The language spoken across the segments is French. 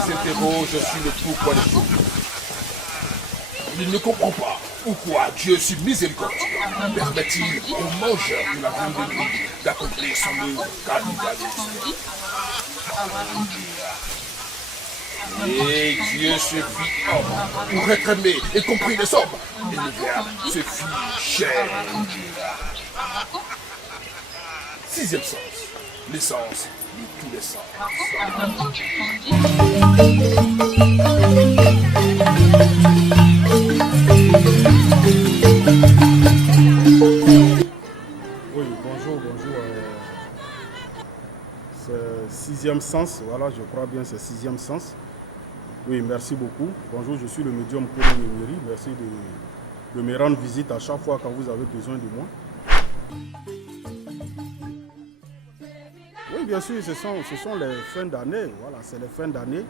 s'interroge sur le pourquoi des choses. Il ne comprend pas pourquoi Dieu, si miséricordieux, permet-il aux mangeurs de la viande de nuit d'accomplir son œuvre cannibalisme. Et Dieu se fit homme pour être aimé et compris les hommes. Et le Verbe se fit chair. Sixième sens, l'essence de tous les sens. Oui, bonjour. C'est sixième sens, voilà, je crois bien c'est sixième sens. Oui, merci beaucoup. Bonjour, je suis le médium Kolo Nyeri. Merci de me rendre visite à chaque fois quand vous avez besoin de moi. Oui, bien sûr, ce sont les fins d'année. Voilà, c'est les fins d'année.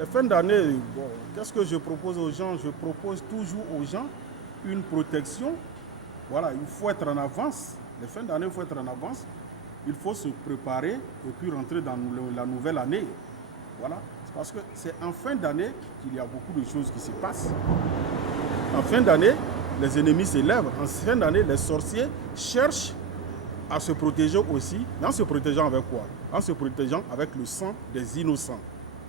Les fins d'année, bon, qu'est-ce que je propose aux gens? Je propose toujours aux gens une protection. Voilà, il faut être en avance. Les fins d'année, il faut être en avance. Il faut se préparer et puis rentrer dans la nouvelle année. Voilà. Parce que c'est en fin d'année qu'il y a beaucoup de choses qui se passent. En fin d'année, les ennemis s'élèvent. En fin d'année, les sorciers cherchent à se protéger aussi. En se protégeant avec quoi? En se protégeant avec le sang des innocents.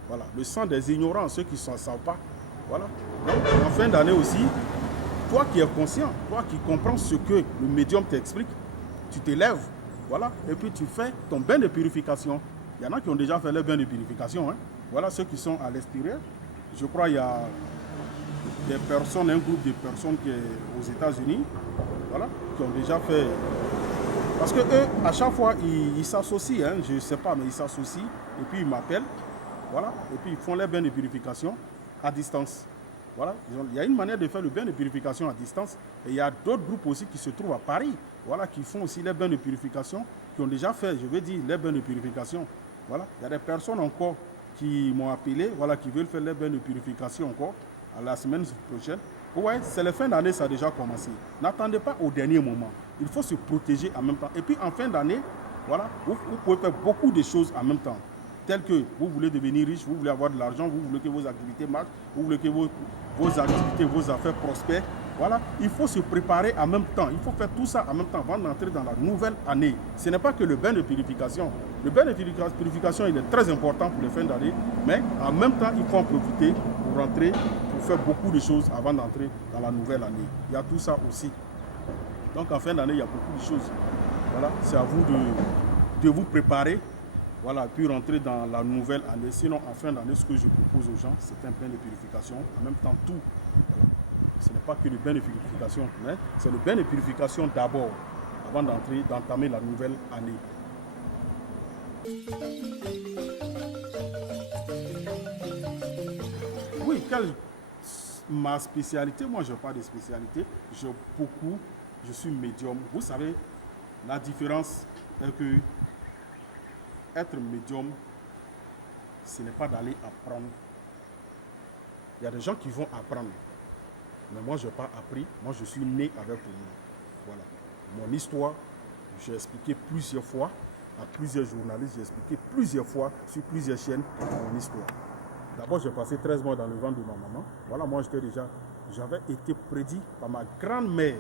Voilà. Le sang des ignorants, ceux qui ne savent pas. Voilà. Donc, en fin d'année aussi, toi qui es conscient, toi qui comprends ce que le médium t'explique, tu t'élèves. Voilà. Et puis tu fais ton bain de purification. Il y en a qui ont déjà fait le bain de purification. Hein. Voilà ceux qui sont à l'extérieur. Je crois qu'il y a des personnes, un groupe de personnes qui est aux États-Unis, voilà, qui ont déjà fait. Parce que eux, à chaque fois, ils s'associent, hein, je ne sais pas, mais ils s'associent et puis ils m'appellent, voilà, et puis ils font les bains de purification à distance. Voilà, il y a une manière de faire le bain de purification à distance et il y a d'autres groupes aussi qui se trouvent à Paris, voilà, qui font aussi les bains de purification, qui ont déjà fait, je veux dire, les bains de purification. Voilà, il y a des personnes encore qui m'ont appelé, voilà, qui veulent faire les bains de purification encore à la semaine prochaine. Ouais, c'est la fin d'année, ça a déjà commencé. N'attendez pas au dernier moment. Il faut se protéger en même temps. Et puis en fin d'année, voilà, vous pouvez faire beaucoup de choses en même temps. Telles que vous voulez devenir riche, vous voulez avoir de l'argent, vous voulez que vos activités marchent, vous voulez que vos activités, vos affaires prospèrent. Voilà, il faut se préparer en même temps. Il faut faire tout ça en même temps avant d'entrer dans la nouvelle année. Ce n'est pas que le bain de purification. Le bain de purification, il est très important pour les fins d'année, mais en même temps, il faut en profiter pour rentrer, pour faire beaucoup de choses avant d'entrer dans la nouvelle année. Il y a tout ça aussi. Donc en fin d'année, il y a beaucoup de choses. Voilà, c'est à vous de vous préparer, voilà, puis rentrer dans la nouvelle année. Sinon, en fin d'année, ce que je propose aux gens, c'est un bain de purification, en même temps tout. Voilà. Ce n'est pas que le bain de purification, mais c'est le bain de purification d'abord, avant d'entamer la nouvelle année. Oui, ma spécialité, moi je n'ai pas de spécialité, je suis médium. Vous savez, la différence est que être médium, ce n'est pas d'aller apprendre. Il y a des gens qui vont apprendre. Mais moi, je n'ai pas appris. Moi, je suis né avec lui. Voilà. Mon histoire, j'ai expliqué plusieurs fois à plusieurs journalistes. J'ai expliqué plusieurs fois sur plusieurs chaînes mon histoire. D'abord, j'ai passé 13 mois dans le ventre de ma maman. Voilà, moi, j'avais été prédit par ma grand-mère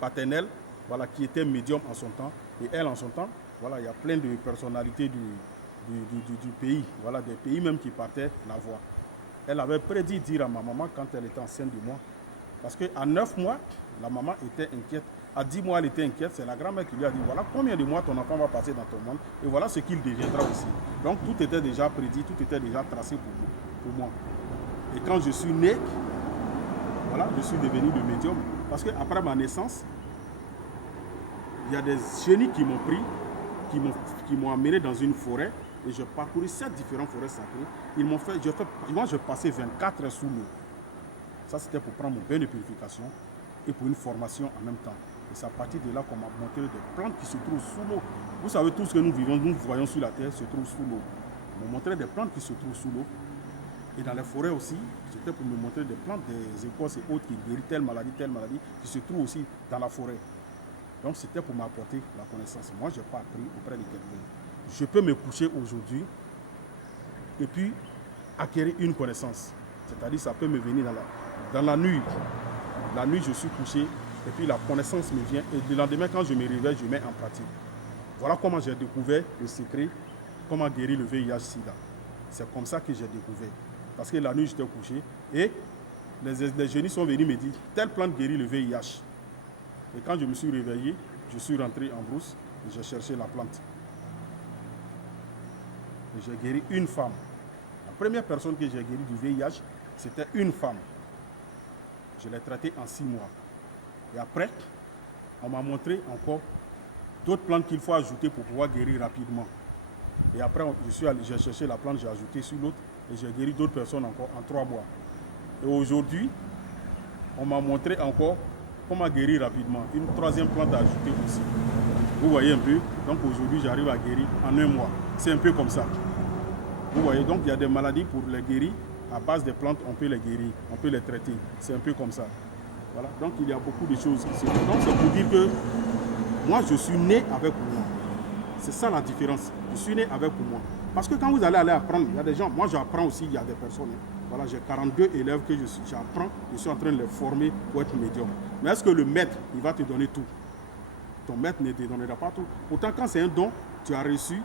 paternelle, voilà, qui était médium en son temps. Et elle, en son temps, voilà, il y a plein de personnalités du pays, voilà, des pays même qui partaient la voir. Elle avait prédit dire à ma maman quand elle était enceinte de moi. Parce qu'à 9 mois, la maman était inquiète. À 10 mois, elle était inquiète. C'est la grand-mère qui lui a dit, voilà combien de mois ton enfant va passer dans ton monde. Et voilà ce qu'il deviendra aussi. Donc tout était déjà prédit, tout était déjà tracé pour moi. Et quand je suis né, voilà, je suis devenu le médium. Parce qu'après ma naissance, il y a des génies qui m'ont pris, qui m'ont amené dans une forêt. Et je parcourais 7 différentes forêts sacrées. Moi, je passais 24 heures sous l'eau. Ça, c'était pour prendre mon bain de purification et pour une formation en même temps. Et c'est à partir de là qu'on m'a montré des plantes qui se trouvent sous l'eau. Vous savez, tout ce que nous vivons, nous voyons sur la terre, se trouve sous l'eau. On m'a montré des plantes qui se trouvent sous l'eau. Et dans les forêts aussi, c'était pour me montrer des plantes, des écorces et autres qui guérissent telle maladie, qui se trouvent aussi dans la forêt. Donc c'était pour m'apporter la connaissance. Moi, je n'ai pas appris auprès de quelqu'un. Je peux me coucher aujourd'hui et puis acquérir une connaissance. C'est-à-dire ça peut me venir dans la nuit. La nuit, je suis couché et puis la connaissance me vient. Et le lendemain, quand je me réveille, je mets en pratique. Voilà comment j'ai découvert le secret, comment guérir le VIH-Sida. C'est comme ça que j'ai découvert. Parce que la nuit, j'étais couché et les génies sont venus me dire telle plante guérit le VIH. Et quand je me suis réveillé, je suis rentré en brousse et j'ai cherché la plante. Et j'ai guéri une femme. La première personne que j'ai guérie du VIH, c'était une femme. Je l'ai traitée en 6 mois. Et après, on m'a montré encore d'autres plantes qu'il faut ajouter pour pouvoir guérir rapidement. Et après, j'ai cherché la plante, j'ai ajouté sur l'autre et j'ai guéri d'autres personnes encore en 3 mois. Et aujourd'hui, on m'a montré encore comment guérir rapidement. Une 3e plante à ajouter aussi. Vous voyez un peu. Donc aujourd'hui, j'arrive à guérir en 1 mois. C'est un peu comme ça. Vous voyez, donc il y a des maladies pour les guérir. À base des plantes, on peut les guérir, on peut les traiter. C'est un peu comme ça. Voilà. Donc il y a beaucoup de choses qui se font. Donc c'est pour dire que moi, je suis né avec poumon. C'est ça la différence. Je suis né avec poumon. Parce que quand vous allez apprendre, il y a des gens, moi j'apprends aussi, il y a des personnes. Voilà, j'ai 42 élèves que j'apprends, je suis en train de les former pour être médium. Mais est-ce que le maître, il va te donner tout? Ton maître ne te donnera pas tout. Pourtant, quand c'est un don, tu as reçu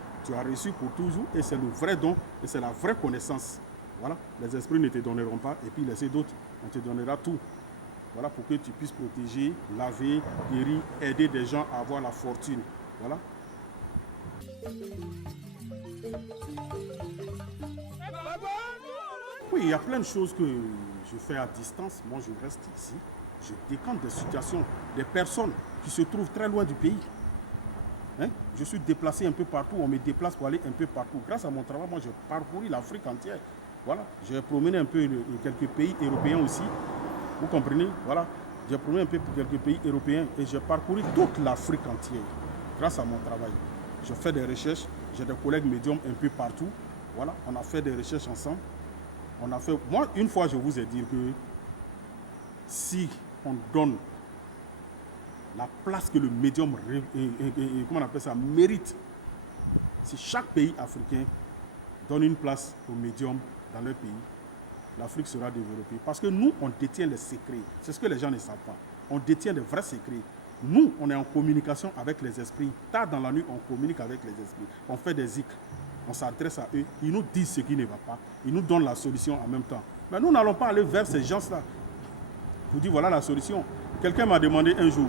pour toujours et c'est le vrai don et c'est la vraie connaissance. Voilà, les esprits ne te donneront pas et puis les autres, on te donnera tout. Voilà, pour que tu puisses protéger, laver, guérir, aider des gens à avoir la fortune. Voilà. Oui, il y a plein de choses que je fais à distance. Moi, je reste ici. Je décante des situations, des personnes qui se trouvent très loin du pays. Hein? Je suis déplacé un peu partout. On me déplace pour aller un peu partout. Grâce à mon travail, moi, j'ai parcouru l'Afrique entière. Voilà. J'ai promené un peu quelques pays européens aussi. Vous comprenez? Voilà. J'ai promené un peu quelques pays européens et j'ai parcouru toute l'Afrique entière grâce à mon travail. Je fais des recherches. J'ai des collègues médiums un peu partout. Voilà. On a fait des recherches ensemble. Moi, une fois, je vous ai dit que si on donne la place que le médium, comment on appelle ça, mérite, si chaque pays africain donne une place au médium dans leur pays, l'Afrique sera développée. Parce que nous, on détient les secrets. C'est ce que les gens ne savent pas. On détient les vrais secrets. Nous, on est en communication avec les esprits. Tard dans la nuit, on communique avec les esprits. On fait des zikrs. On s'adresse à eux. Ils nous disent ce qui ne va pas. Ils nous donnent la solution en même temps. Mais nous n'allons pas aller vers ces gens-là pour dire voilà la solution. Quelqu'un m'a demandé un jour,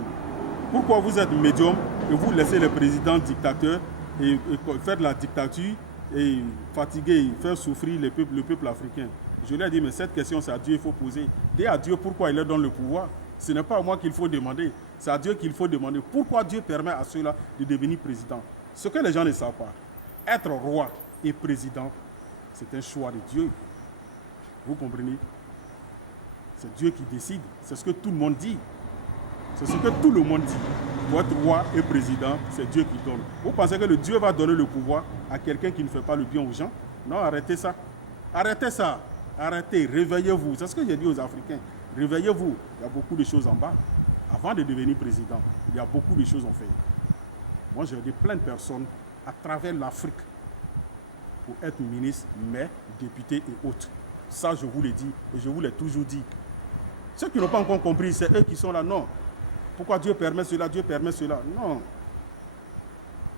pourquoi vous êtes médium et vous laissez les présidents dictateurs et faire de la dictature et fatiguer, faire souffrir le peuple africain? Je lui ai dit, mais cette question, c'est à Dieu qu'il faut poser. Dis à Dieu pourquoi il leur donne le pouvoir. Ce n'est pas à moi qu'il faut demander. C'est à Dieu qu'il faut demander. Pourquoi Dieu permet à ceux-là de devenir président? Ce que les gens ne savent pas, être roi et président, c'est un choix de Dieu. Vous comprenez? C'est Dieu qui décide. C'est ce que tout le monde dit. C'est ce que tout le monde dit. Pour être roi et président, c'est Dieu qui donne. Vous pensez que le Dieu va donner le pouvoir à quelqu'un qui ne fait pas le bien aux gens? Non, arrêtez ça. Arrêtez ça. Arrêtez, réveillez-vous. C'est ce que j'ai dit aux Africains. Réveillez-vous. Il y a beaucoup de choses en bas. Avant de devenir président, il y a beaucoup de choses à faire. Moi, j'ai aidé plein de personnes à travers l'Afrique pour être ministre, maire, député et autres. Ça, je vous l'ai dit et je vous l'ai toujours dit. Ceux qui n'ont pas encore compris, c'est eux qui sont là. Non. Pourquoi Dieu permet cela? Dieu permet cela. Non.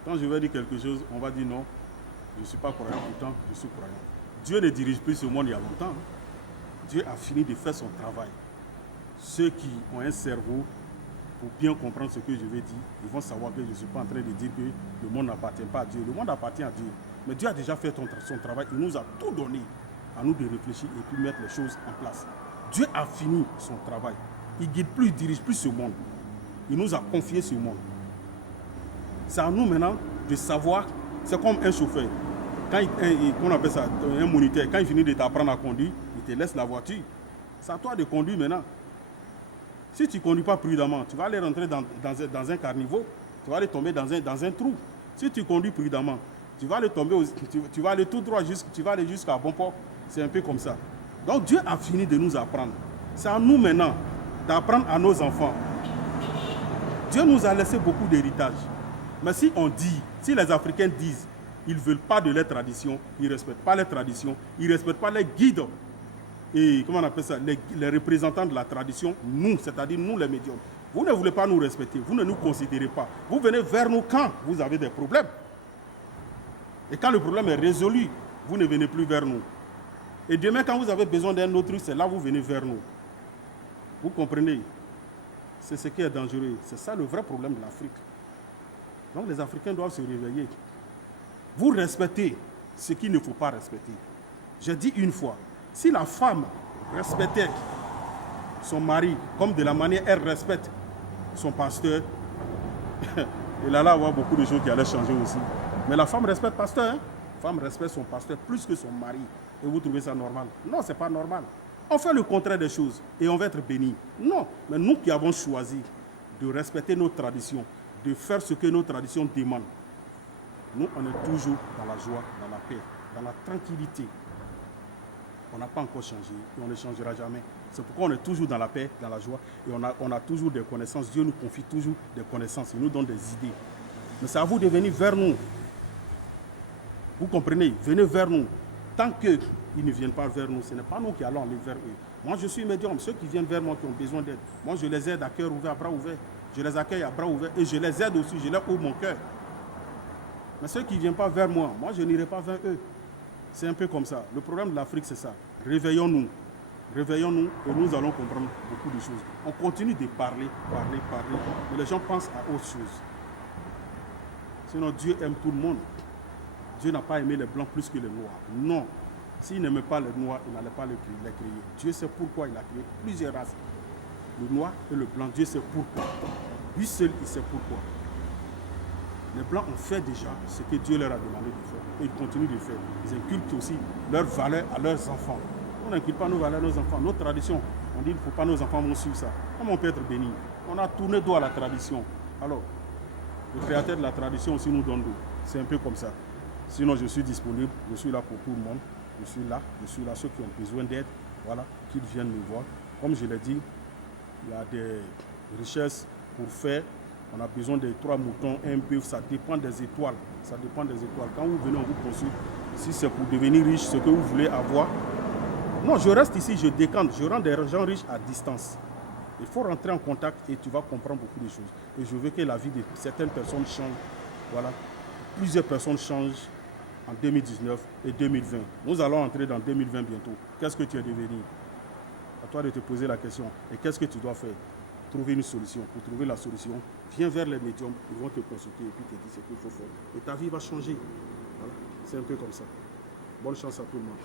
Quand je vais dire quelque chose, on va dire non. Je ne suis pas croyant, pourtant je suis croyant. Dieu ne dirige plus ce monde il y a longtemps. Dieu a fini de faire son travail. Ceux qui ont un cerveau, pour bien comprendre ce que je vais dire, ils vont savoir que je ne suis pas en train de dire que le monde n'appartient pas à Dieu. Le monde appartient à Dieu. Mais Dieu a déjà fait son travail. Il nous a tout donné. À nous de réfléchir et puis mettre les choses en place. Dieu a fini son travail. Il ne guide plus, il ne dirige plus ce monde. Il nous a confié ce monde. C'est à nous maintenant de savoir, c'est comme un chauffeur. Quand on appelle ça un moniteur, quand il finit de t'apprendre à conduire, il te laisse la voiture. C'est à toi de conduire maintenant. Si tu ne conduis pas prudemment, tu vas aller rentrer dans un carnivore, tu vas aller tomber dans un trou. Si tu conduis prudemment, tu vas aller tomber, tu vas aller tout droit, tu vas aller jusqu'à bon port. C'est un peu comme ça. Donc Dieu a fini de nous apprendre. C'est à nous maintenant d'apprendre à nos enfants. Dieu nous a laissé beaucoup d'héritage. Mais si on dit, si les Africains disent, ils ne veulent pas de leurs traditions, ils ne respectent pas les traditions, ils ne respectent pas les guides, et comment on appelle ça, les représentants de la tradition, nous, c'est-à-dire nous les médiums. Vous ne voulez pas nous respecter, vous ne nous considérez pas. Vous venez vers nous quand vous avez des problèmes. Et quand le problème est résolu, vous ne venez plus vers nous. Et demain, quand vous avez besoin d'un autre truc, c'est là que vous venez vers nous. Vous comprenez? C'est ce qui est dangereux. C'est ça le vrai problème de l'Afrique. Donc les Africains doivent se réveiller. Vous respectez ce qu'il ne faut pas respecter. J'ai dit une fois, si la femme respectait son mari comme de la manière elle respecte son pasteur, il allait avoir beaucoup de choses qui allaient changer aussi. Mais la femme respecte le pasteur. Hein? La femme respecte son pasteur plus que son mari. Et vous trouvez ça normal? Non, ce n'est pas normal. On fait le contraire des choses et on va être béni. Non, mais nous qui avons choisi de respecter nos traditions, de faire ce que nos traditions demandent, nous, on est toujours dans la joie, dans la paix, dans la tranquillité. On n'a pas encore changé et on ne changera jamais. C'est pourquoi on est toujours dans la paix, dans la joie et on a toujours des connaissances. Dieu nous confie toujours des connaissances, il nous donne des idées. Mais c'est à vous de venir vers nous. Vous comprenez? Venez vers nous. Tant qu'ils ne viennent pas vers nous, ce n'est pas nous qui allons aller vers eux. Moi, je suis médium. Ceux qui viennent vers moi, qui ont besoin d'aide, moi, je les aide à cœur ouvert, à bras ouverts. Je les accueille à bras ouverts et je les aide aussi. Je leur ouvre mon cœur. Mais ceux qui ne viennent pas vers moi, moi, je n'irai pas vers eux. C'est un peu comme ça. Le problème de l'Afrique, c'est ça. Réveillons-nous. Réveillons-nous et nous allons comprendre beaucoup de choses. On continue de parler, mais les gens pensent à autre chose. Sinon, Dieu aime tout le monde. Dieu n'a pas aimé les blancs plus que les noirs. Non. S'il n'aimait pas les noirs, il n'allait pas les créer. Dieu sait pourquoi il a créé plusieurs races. Le noir et le blanc, Dieu sait pourquoi. Lui seul, il sait pourquoi. Les blancs ont fait déjà ce que Dieu leur a demandé de faire. Et ils continuent de faire. Ils inculquent aussi leurs valeurs à leurs enfants. On n'inculque pas nos valeurs à nos enfants. Nos traditions, on dit qu'il ne faut pas nos enfants vont suivre ça. Comment on peut être béni? On a tourné dos à la tradition. Alors, le créateur de la tradition aussi nous donne dos. C'est un peu comme ça. Sinon, je suis disponible, je suis là pour tout le monde. Je suis là, ceux qui ont besoin d'aide, voilà, qu'ils viennent me voir. Comme je l'ai dit, il y a des richesses pour faire. On a besoin de 3 moutons, un bœuf, ça dépend des étoiles. Ça dépend des étoiles. Quand vous venez, on vous consulte. Si c'est pour devenir riche, ce que vous voulez avoir. Non, je reste ici, je décante, je rends des gens riches à distance. Il faut rentrer en contact et tu vas comprendre beaucoup de choses. Et je veux que la vie de certaines personnes change. Voilà. Plusieurs personnes changent en 2019 et 2020. Nous allons entrer dans 2020 bientôt. Qu'est-ce que tu es devenu? À toi de te poser la question. Et qu'est-ce que tu dois faire? Trouver une solution. Pour trouver la solution, viens vers les médiums, ils vont te consulter et puis te dire ce qu'il faut faire. Et ta vie va changer. Voilà. C'est un peu comme ça. Bonne chance à tout le monde.